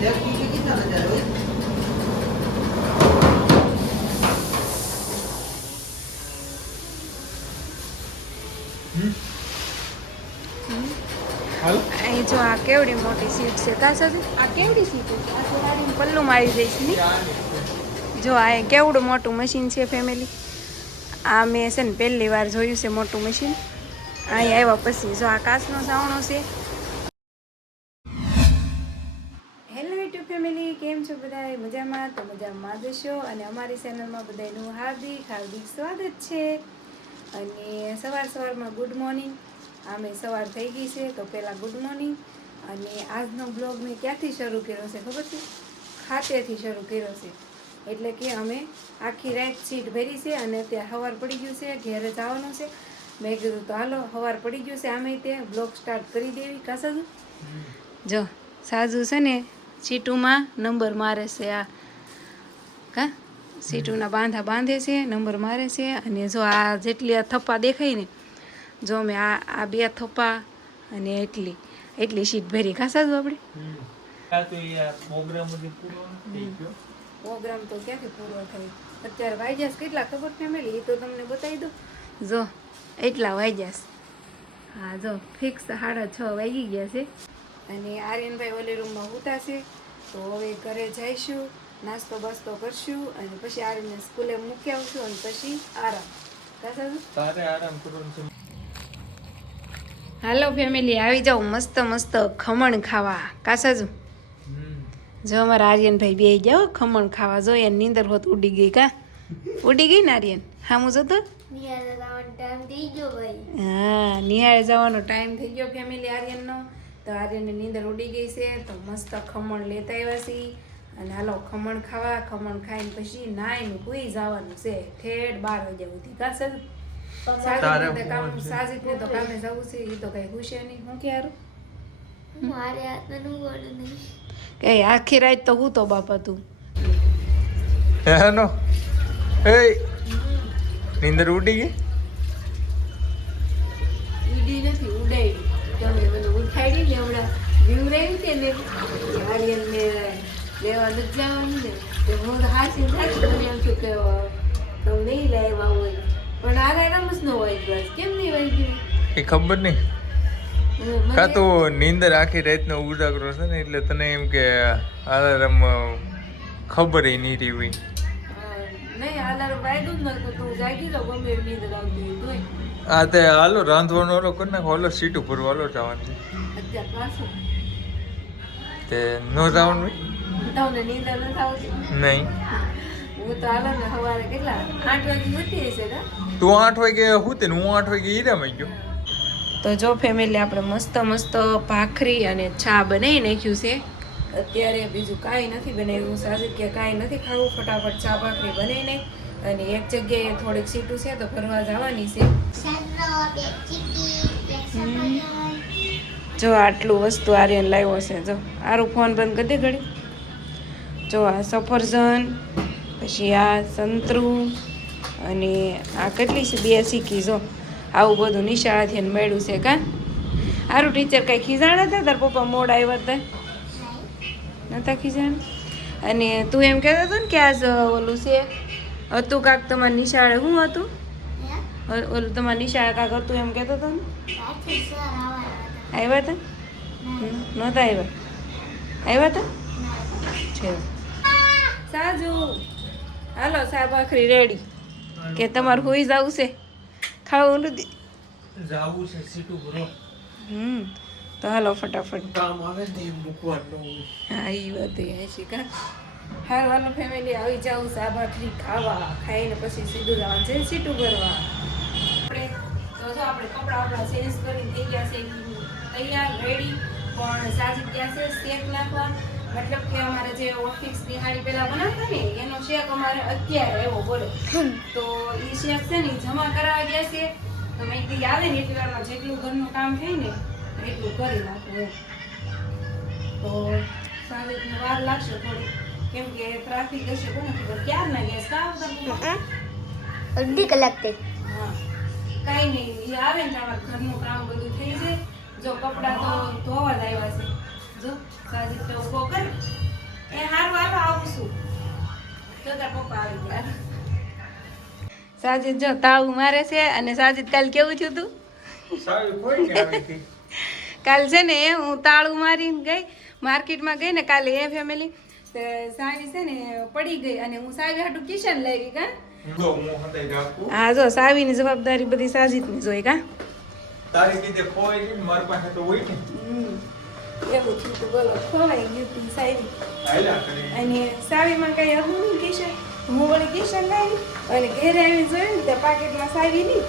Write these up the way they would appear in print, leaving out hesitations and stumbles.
અહીં જો આ કેવડી મોટી સીટ છે કા સાથે આ કેવડી સીટ છે આ સોનારીનું પલ્લું મારી દઈશ ની જો આ કેવડું મોટું મશીન છે ફેમિલી આ મેં છે ને પહેલી વાર જોયું છે મોટું મશીન અહીં આવ્યા પછી જો આ કાચનો સાવણો છે હેલો યુટ્યુબ ફેમિલી કેમ છો બધા મજામાં તો મજામાં જશો અને અમારી ચેનલમાં બધાનું હાર્દિક હાર્દિક સ્વાગત છે અને સવારમાં ગુડ મોર્નિંગ આમે સવાર થઈ ગઈ છે તો પહેલાં ગુડ મોર્નિંગ અને આજનો બ્લોગ મેં ક્યાંથી શરૂ કર્યો છે ખબર છે ખાતેથી શરૂ કર્યો છે એટલે કે અમે આખી રાત સીટ ભરી છે અને ત્યાં સવાર પડી ગયું છે ઘેરે જવાનું છે મેં કીધું તો હાલો સવાર પડી ગયું છે આમે તે બ્લોગ સ્ટાર્ટ કરી દેવી કા સાજુ જો સાજુ છે ને સીટુમાં નંબર મારે છે આ કા સીટુના બાંધા બાંધે છે નંબર મારે છે અને જો આ જેટલી આ થપ્પા દેખાય ને જો મેં આ બે થપ્પા અને એટલી સીટ ભરી ખાસા જ આપણે પ્રોગ્રામ તો ક્યાંથી પૂરો થાય અત્યારે વાગ્યાસ કેટલા ખબર ફેમિલી એ તો તમને બતાવી દો જો એટલા વાગ્યાસ હા જો ફિક્સ 6:30 વાગી ગયા છે અને આર્યનભાઈ ઓલી રૂમમાં ઉતારશે તો હવે ઘરે જઈશું નાસ્તો બાસ્તો કરશું અને પછી આર્યનને સ્કૂલે મૂકી આવશું અને પછી આરામ હાલો ફેમિલી આવી જાઓ મસ્ત મસ્ત ખમણ ખાવા કાસાજુ જો અમારા આર્યનભાઈ બે જાઓ ખમણ ખાવા જો એની નીંદર હોત ઉડી ગઈ કા ઉડી ગઈ ને આર્યન હામું જો તો હા નિહાળે જવાનો ટાઈમ થઈ ગયો ફેમિલી આર્યનનો તો આર્યનની નીંદર ઉડી ગઈ છે તો મસ્ત ખમણ લેતા આવ્યા છીએ અને હાલો ખમણ ખાવા ખમણ ખાઈને પછી નાઈને કોઈ જવાનું છે ઠેઠ 12 વાગ્યા સુધી કાસાજુ સાજીદને તો કામે જવું છે એ તો કઈ ખુશે નહીં હું ક્યારું મારે કઈ આખી રાત તો હું તો બાપા તું હેનો એ નીંદર ઉડી ગઈ ઉડી નથી ઉડાઈ તમે મને ઉઠાડી ને હમણાં બીવરાયું કે ને આર્યનને લેવા નથી જવાનું ને તો હું હાસી થાકી મને એમ છું કે તમે નહીં લાવ્યા હોય પણ આરામ જ ન હોય બસ કેમ નહીં વાગ્યું એ ખબર નહીં કા તો નીંદર આખી રાતનો ઉજાગરો છે ને એટલે તને એમ કે આરામ ખબર નહીં રહી હોય નહીં આલાર્મ વાગ્યું જ નતું તું જાગી તો ગમે એવી નીંદર આવતી હોય હા તે હાલો રાંધવાનો ઓલો કરી નાખો હાલો સીટ ઉપર હાલો જવાનું છે અત્યારે પાછું તે નો જવાનું હોય તમને નીંદર નથી આવતી નહીં હું તો હાલો ને સવારે કેટલા 8 વાગે ઉઠી હશે ને તું 8 વાગે હું 8 વાગે હીરામાં ગયો તો જો ફેમિલી આપણે મસ્ત મસ્ત ભાખરી અને ચા બનાવી નાખ્યું છે અત્યારે બીજું કાંઈ નથી બનાવ્યું સાજીદ કે કાંઈ નથી ખાવું ફટાફટ ચા ભાખરી બનાવી નાખ અને એક જગ્યાએ થોડીક સીટું છે તો ફરવા જવાની છે જો આટલું વસ્તુ આર્યન લાવ્યો છે જો આરું ફોન બંધ કરી દે ઘડી જો આ સફરજન પછી આ સંતરું અને આ કેટલી છે 2 સિક્કી જો આવું બધું નિશાળાથી મળ્યું છે કા સારું ટીચર કંઈ ખીજાણા હતા તાર પપ્પા મોડ આવ્યા હતા નતા ખીજાણ અને તું એમ કહેતો હતો ને કે આજ ઓલું છે હતું કાંક તમારી નિશાળે શું હતું ઓલું તમારી નિશાળે કાંક હતું એમ કહેતો હતો ને આવ્યા હતા નહોતા આવ્યા હતા છે સાજુ હાલો ચા ભાખરી રેડી કે તમારે હોઈ જવું છે ખાવું નથી જાવું છે સીટ ઉપર તો હાલો ફટાફટ કામ આવે ને મૂકવાનું હા એ વાત છે કા હારું હાલો ફેમિલી આવી જાઉં ચા ભાખરી ખાવા ખાઈને પછી સીધું જવાનું છે સીટું ભરવા આપણે તો જો આપણે કપડાં આપણા ચેન્જ કરીને થઈ ગયા છે તૈયાર રેડી પણ સાજી ગયા છે શેક નાખવા મતલબ કે અમારે જે ઓફિસની હાડી પેલા બનાવતા ને એનો શેક અમારે અત્યારે એવો બોલે તો એ શેક છે ને જમા કરાવવા ગયા છે તો મેં કીધું આવે ને એટલી વારમાં જેટલું ઘરનું કામ થાય ને એટલું કરી નાખું એમ તો સાજીદને વાર લાગશે થોડી કેમ કે ટ્રાફિક હશે કોને ખબર ક્યારના ગયા છે આવતા અડધી કલાક થઈ હા કાંઈ નહીં એ આવે ને તમારે ઘરનું કામ બધું થઈ જાય જો કપડાં તો ધોવા જ આવ્યા છે જો સાજી તો ઉભો કર સાજિદ જો તાળું મારે છે અને સાજિદ કાલ કેવું થયું તું સાવી કોઈ ને આવી હતી. કાલ છે ને હું તાળું મારીને ગઈ માર્કેટમાં ગઈ ને કાલે એ ફેમિલી સાવી છે ને પડી ગઈ અને હું સાવી હાટું કિશન લઈ ગઈ કા જો હું હતાઈ રાખું. હા જો સાવીની જવાબદારી બધી સાજિદની જોઈ કા તારી કીધે ખોવાઈ ગઈ ને મારી પાસે તો હોય ને. એવું થયું તું બોલો ખોવાઈ ગયું તું સાવી હાલ્યા કરે. અને સાવીમાં કઈ હતું નહીં કિશન હું વળી કિશન લાવી અને ઘેરે આવી જોયું ને ત્યાં પાકેટમાં સાવી નહીં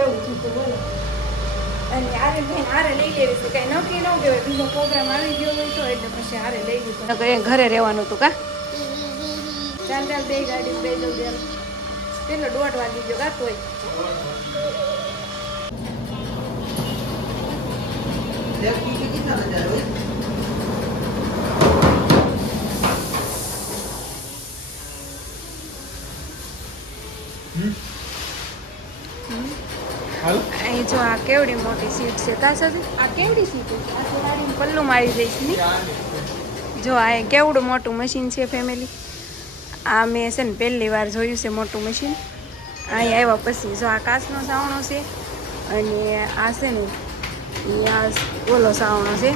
એવું થયું તું બોલો અને આરે ભાઈ આરે લઈ લેવી છે કઈ નક્કી ન કહેવાય બીજો પ્રોગ્રામ આવી ગયો હોય તો એટલે પછી આરે લઈ લીધું ઘરે રહેવાનું હતું કા ચાલ ચાલ બે ગાડી બે જલ્દી એમ પેલો 1:30 વાગી ગયો ગાતો હોય હાલ. અહીં જો આ કેવડી મોટી સીટ છે કા સાથે આ કેવડી સીટ છે આ તો ગાડીનું પલ્લું મારી દઈશ ને જો આ કેવડું મોટું મશીન છે ફેમિલી આ મેં છે ને પહેલી વાર જોયું છે મોટું મશીન અહીં આવ્યા પછી જો આ કાચનો સાવણો છે અને આ છે ને એ આ ઓલો સાવણો છે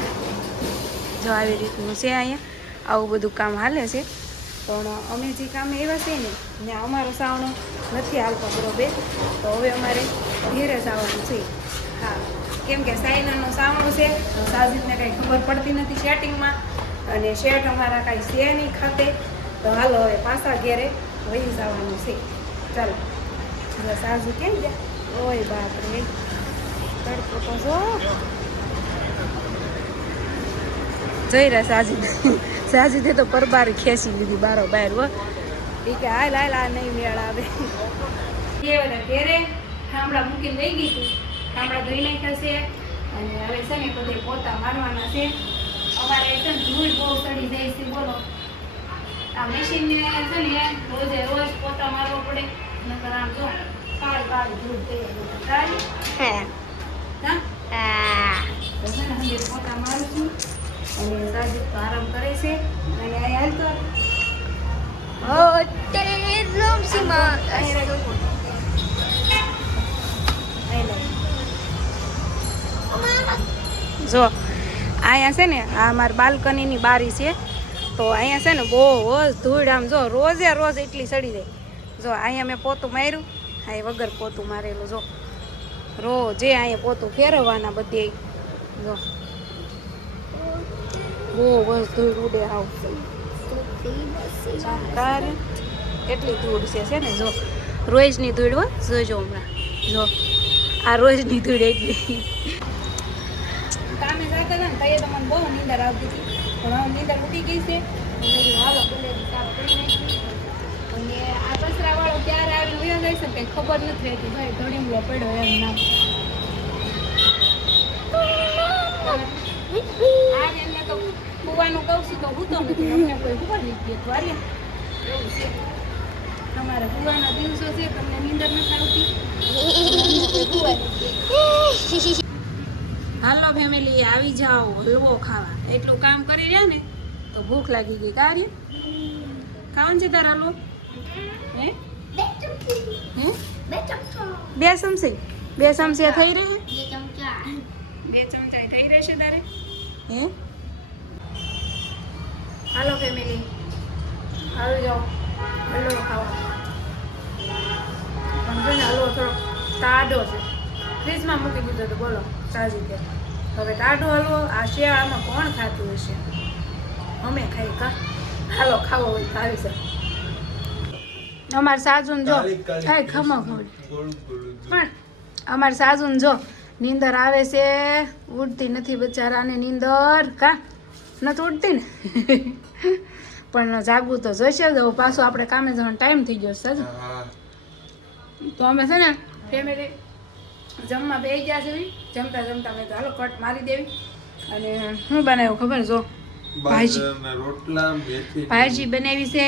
જો આવી રીતનું છે અહીંયા આવું બધું કામ હાલે છે પણ અમે જે કામ એવા છે ને ત્યાં અમારો સાવણો નથી હાલતો બરોબર તો હવે અમારે ઘેરે જવાનું છે હા કેમ કે સાયનાનો સાવણો છે તો સાજીદને કાંઈ ખબર પડતી નથી સેટિંગમાં અને શેઠ અમારા કાંઈ છે નહીં ખાતે તો હાલો હવે પાછા ઘેરે વહી જવાનું છે ચાલો જો સાજુ કેમ ગયા ઓય બાપરે તડકો તો જો જઈ રહ્યા સાજીદે તો પરબાર ખેંચી લીધી બારો બાર હો એ કે હાલ હાલ આ નહીં મેળ આવે ઘેરે ઠામડા મૂકીને લઈ ગઈ હતી ઠામડા ધોઈ નાખ્યા છે અને હવે છે ને બધે પોતા મારવાના છે અમારે છે ને ધૂળ બહુ ચડી જાય છે બોલો આ મશીનને છે ને રોજે રોજ પોતા મારવો પડે નકર આમ જો કાળી કાળી ધૂળ થઈ જાય હા હા તો છે ને હું પોતા મારું છું અને સાજીદ તો આરામ કરે છે અને અહીં હાલ તો ઓ તેરે રૂમ સીમા જો અહીંયા છે ને આ મારી બાલ્કનીની બારી છે તો અહીંયા છે ને બહુ રોજ ધૂળ આમ જો રોજે રોજ એટલી સડી જાય જો અહીંયા મેં પોતું માર્યું અહીં વગર પોતું મારેલું જો રોજે અહીંયા પોતું ફેરવવાના બધે જો બહુ બસ ધૂળ ઉડે આવ કાર એટલી ધૂળ છે ને જો રોજની ધૂળ હો જોજો હમણાં જો આ રોજની ધૂળ એટલી કામે જતા હતા ને તઈએ તો મને બહુ નીંદર આવતી હતી પણ હવે નીંદર ઉડી ગઈ છે હાલો પેલે સાફ કરી નાખી અને આ કચરાવાળો ક્યારે આવીને વયો જાય છે કંઈ ખબર નથી રહેતી ભાઈ ધડીમલો પડ્યો એમ નામ આ એમને તો કુવાનું કહું છું તો હું તો નથી અમને કોઈ ખબર નહીં કે વારે એવું છે તમારા કુવાના દિવસો છે તમને નીંદર નથી આવતી હાલો ફેમિલી આવી જાઓ હલવો ખાવા એટલું કામ કરી રહ્યા ને તો ભૂખ લાગી ગઈ કાર્ય ખાવાનું છે તારા હલવો હે હે બે ચમચી થઈ રહે 2 ચમચા થઈ રહેશે તારે હે હાલો ફેમિલી આવી જાઓ હલવો ખાવા પણ જો ને હલવો થોડો ટાઢો છે ફ્રીજમાં મૂકી દીધો તો બોલો સાજી કે હવે ટાઢો હલવો આ શિયાળામાં કોણ ખાતું હશે અમે ખાઈ કા હાલો ખાવો હોય તો આવી શકે અમારે સાજુન જો ખાય ખમા પણ અમારે સાજુન જો નીંદર આવે છે ઉડતી નથી બચારાને નીંદર કા નથી ઉડતી ને પણ જાગવું તો જોઈશે જ પાછું આપણે કામે જવાનો ટાઈમ થઈ ગયો સાજુ તો અમે છે ને ફેમિલી જમવા બેસી ગયા છે જમતા જમતા મેં તો હાલો કટ મારી દેવી અને શું બનાવ્યું ખબર જો ભાજી બનાવી છે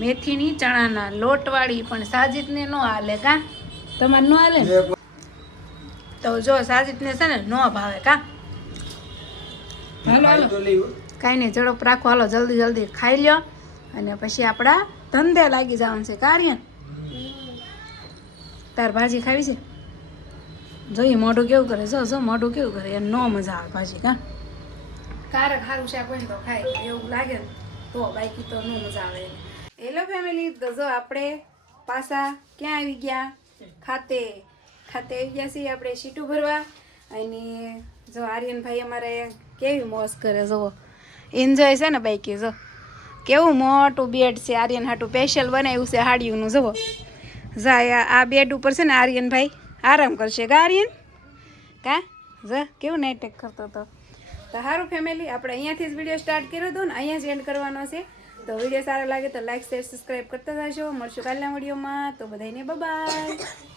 મેથીની ચણાના લોટવાળી પણ સાજીદને ન હાલે કા તમારે ન હાલે તો જો સાજીદને છે ને ન ભાવે કા હાલો હાલો કાંઈ નહીં ઝડપ રાખો હાલો જલ્દી જલ્દી ખાઈ લ્યો અને પછી આપણા ધંધે લાગી જવાનું છે કાર્ય તાર ભાજી ખાવી છે જોઈએ મોઢું કેવું કરે જો મોઢું કેવું કરે એને નો મજા આવે ભાજી કા કારક સારું શાક હોય ને તો ખાય એવું લાગે ને તો બાકી તો નો મજા આવે હેલો ફેમિલી તો જો આપણે પાછા ક્યાં આવી ગયા ખાતે આવી ગયા છીએ આપણે સીટું ભરવા અને જો આર્યનભાઈ અમારે કેવી મોજ કરે જુઓ એન્જોય છે ને બાઈકી જો કેવું મોટું બેડ છે આર્યન હાટું સ્પેશિયલ બનાવ્યું છે હાડિયુંનું જુઓ જાય આ બેડ ઉપર છે ને આર્યનભાઈ આરામ કરશે કા આર્યન કા જ કેવું નાટક કરતો હતો તો સારું ફેમિલી આપણે અહીંયાથી જ વિડીયો સ્ટાર્ટ કર્યો હતો ને અહીંયા જ એન્ડ કરવાનો છે તો વિડીયો સારો લાગે તો લાઈક શેર સબસ્ક્રાઈબ કરતા જશો મળશું કાલના વિડીયોમાં તો બધાને બાય